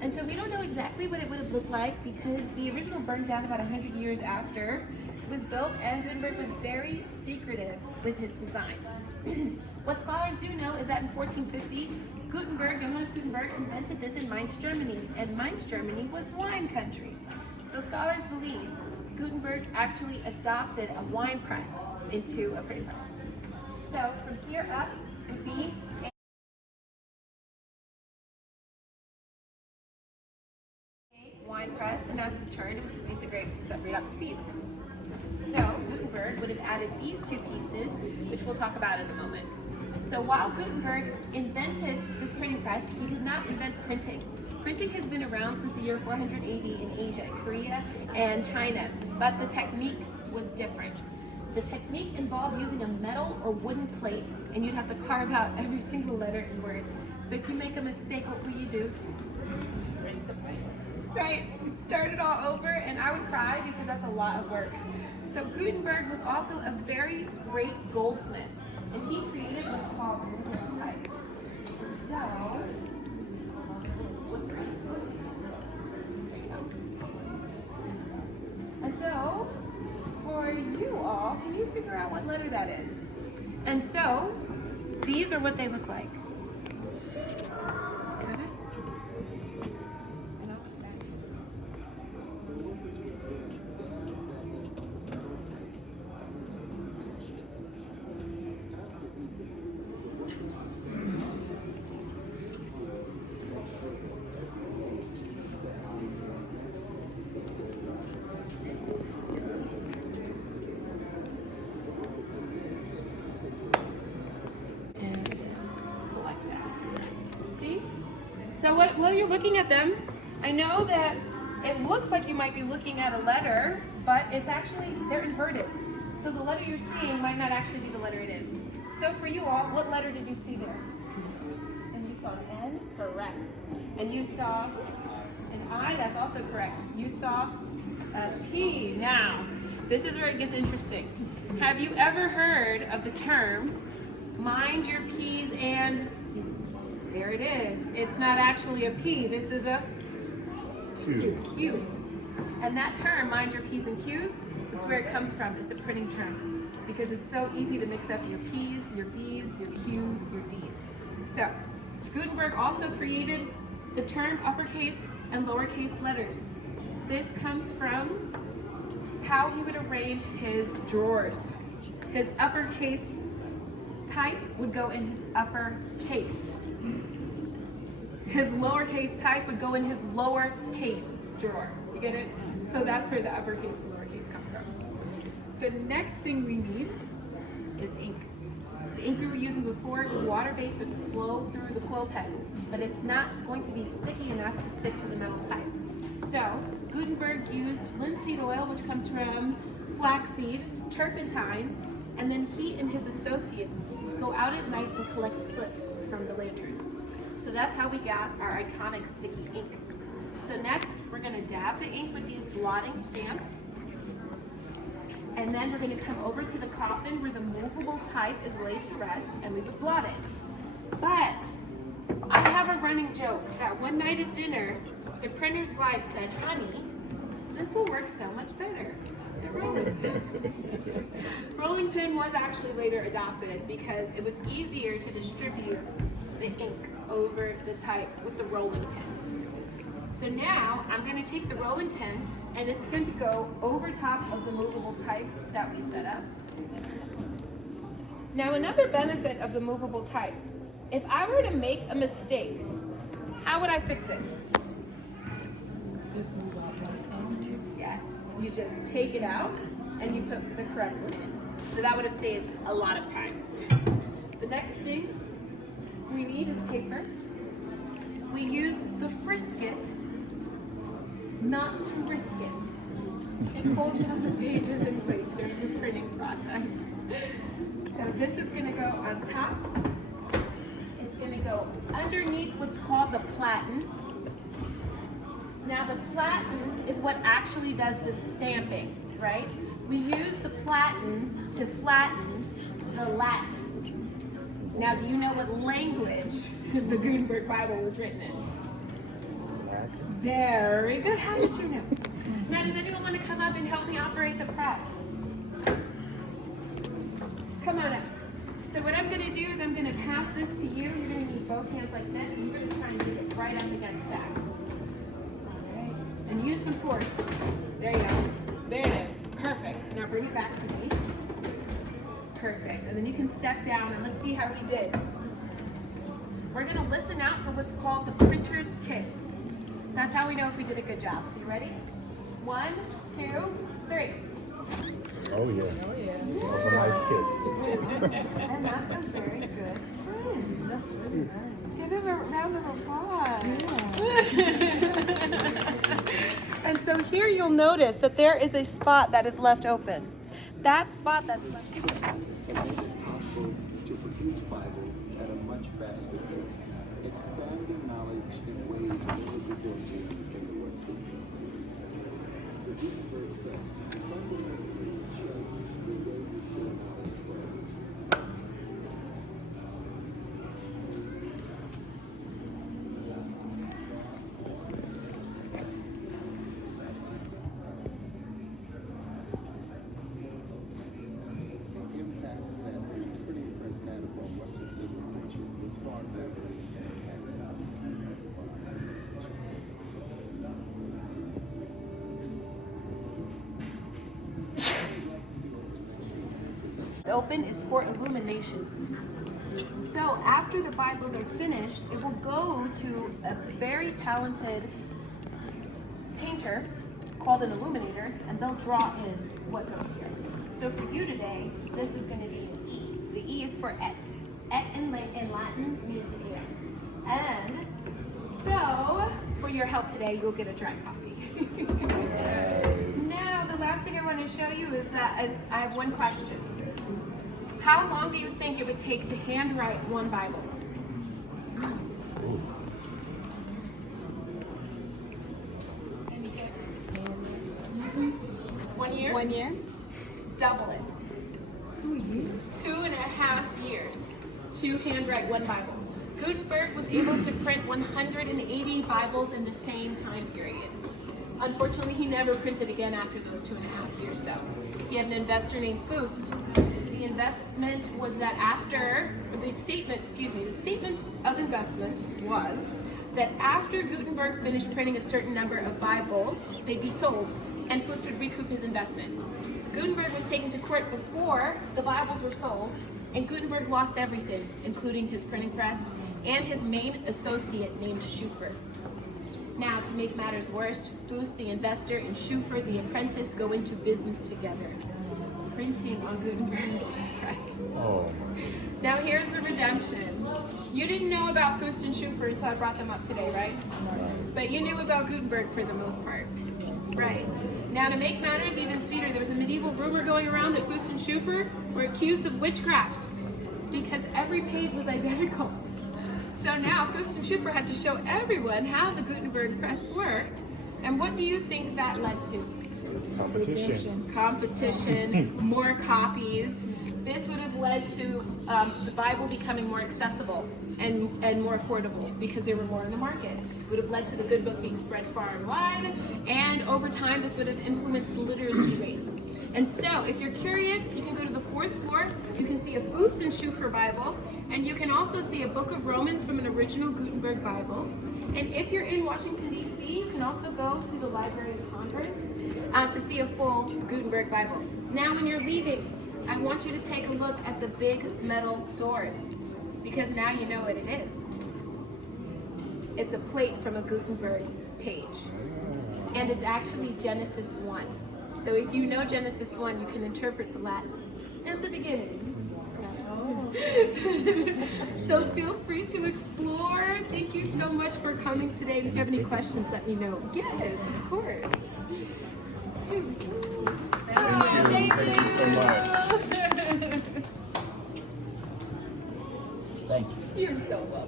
And so we don't know exactly what it would have looked like because the original burned down about 100 years after it was built, and Gutenberg was very secretive with his designs. What scholars do know is that in 1450, Johannes Gutenberg invented this in Mainz, Germany, and Mainz, Germany was wine country. So scholars believe Gutenberg actually adopted a wine press into a printing press. So from here up would be a wine press, and as it's turned, it would squeeze the grapes and separate out the seeds. So Gutenberg would have added these two pieces, which we'll talk about in a moment. So while Gutenberg invented this printing press, he did not invent printing. Printing has been around since the year 480 in Asia, Korea, and China, but the technique was different. The technique involved using a metal or wooden plate, and you'd have to carve out every single letter and word. So if you make a mistake, what will you do? Right, start it all over, and I would cry because that's a lot of work. So Gutenberg was also a very great goldsmith, and he created what's called movable type. So for you all, can you figure out what letter that is? And so these are what they look like. Got it? So while you're looking at them, I know that it looks like you might be looking at a letter, but it's actually, they're inverted. So the letter you're seeing might not actually be the letter it is. So for you all, what letter did you see there? And you saw an N? Correct. And you saw an I? That's also correct. You saw a P. Now, this is where it gets interesting. Have you ever heard of the term, mind your P's and... There it is. It's not actually a P. This is a Q. And that term, mind your P's and Q's, that's where it comes from. It's a printing term because it's so easy to mix up your P's, your B's, your Q's, your D's. So Gutenberg also created the term uppercase and lowercase letters. This comes from how he would arrange his drawers. His uppercase type would go in his upper case. His lowercase type would go in his lowercase drawer. You get it? So that's where the uppercase and lowercase come from. The next thing we need is ink. The ink we were using before was water-based, so it would flow through the quill pen, but it's not going to be sticky enough to stick to the metal type. So Gutenberg used linseed oil, which comes from flaxseed, turpentine, and then he and his associates go out at night and collect soot from the lanterns. So that's how we got our iconic sticky ink. So next, we're gonna dab the ink with these blotting stamps. And then we're gonna come over to the coffin where the movable type is laid to rest, and we would blot it. But I have a running joke that one night at dinner, the printer's wife said, "Honey, this will work so much better." The rolling pin. Rolling pin was actually later adopted because it was easier to distribute the ink over the type with the rolling pin. So now I'm going to take the rolling pin and it's going to go over top of the movable type that we set up. Now another benefit of the movable type, if I were to make a mistake, how would I fix it? Just move out one end. Yes, you just take it out and you put the correct one in. So that would have saved a lot of time. The next thing we need is paper. We use the frisket, not to risk it. It holds up the pages in place during the printing process. So this is going to go on top. It's going to go underneath what's called the platen. Now the platen is what actually does the stamping, right? We use the platen to flatten the Latin. Now, do you know what language the Gutenberg Bible was written in? Very good. How did you know? Now, does anyone want to come up and help me operate the press? Come on up. So what I'm going to do is I'm going to pass this to you. You're going to need both hands like this, and you're going to try and get it right up against that. All right. And use some force. There you go. There it is. Perfect. Now bring it back to me. Perfect. And then you can step down and let's see how he did. We're going to listen out for what's called the printer's kiss. That's how we know if we did a good job. So you ready? 1, 2, 3. Oh yeah. Oh yeah. That was a nice kiss. And that's a very good print. That's really nice. Give him a round of applause. And so here you'll notice that there is a spot that is left open. That spot that's left open. It makes it possible to produce Bibles at a much faster pace, expanding knowledge in ways no resources can work to. The Gutenberg Press fundamentally changed the way we share knowledge forever. The impact that the printing press had upon Western civilization was far greater than it had Open is for illuminations. So after the Bibles are finished, it will go to a very talented painter called an illuminator, and they'll draw in what goes here. So for you today, this is going to be an E. The E is for et. Et in Latin means air. And so for your help today, you'll get a dry copy. Now, the last thing I want to show you is that I have one question. How long do you think it would take to handwrite one Bible? Any guesses? 1 year? 1 year? Double it. 2 years. 2.5 years to handwrite one Bible. Gutenberg was able to print 180 Bibles in the same time period. Unfortunately, he never printed again after those 2.5 years, though. He had an investor named Fust. The investment was that the statement of investment was that after Gutenberg finished printing a certain number of Bibles, they'd be sold, and Fust would recoup his investment. Gutenberg was taken to court before the Bibles were sold, and Gutenberg lost everything, including his printing press and his main associate named Schoeffer. Now, to make matters worse, Fust, the investor, and Schoeffer, the apprentice, go into business together, printing on Gutenberg's press. Oh. Now, here's the redemption. You didn't know about Fust and Schoeffer until I brought them up today, right? But you knew about Gutenberg for the most part. Right. Now, to make matters even sweeter, there was a medieval rumor going around that Fust and Schoeffer were accused of witchcraft because every page was identical. So now Fust and Schoeffer had to show everyone how the Gutenberg press worked. And what do you think that led to? Competition, more copies. This would have led to the Bible becoming more accessible and more affordable because there were more in the market. It would have led to the good book being spread far and wide, and over time this would have influenced the literacy rates. And so, if you're curious, you can go to the 4th floor. You can see a Fust and Schoeffer Bible, and you can also see a Book of Romans from an original Gutenberg Bible. And if you're in Washington, D.C., you can also go to the Library of Congress to see a full Gutenberg Bible. Now, when you're leaving, I want you to take a look at the big metal doors, because now you know what it is. It's a plate from a Gutenberg page, and it's actually Genesis 1. So if you know Genesis 1, you can interpret the Latin in the beginning. So feel free to explore. Thank you so much for coming today. If you have any questions, let me know. Yes, of course. Thank you so much. Thank you. You're so welcome.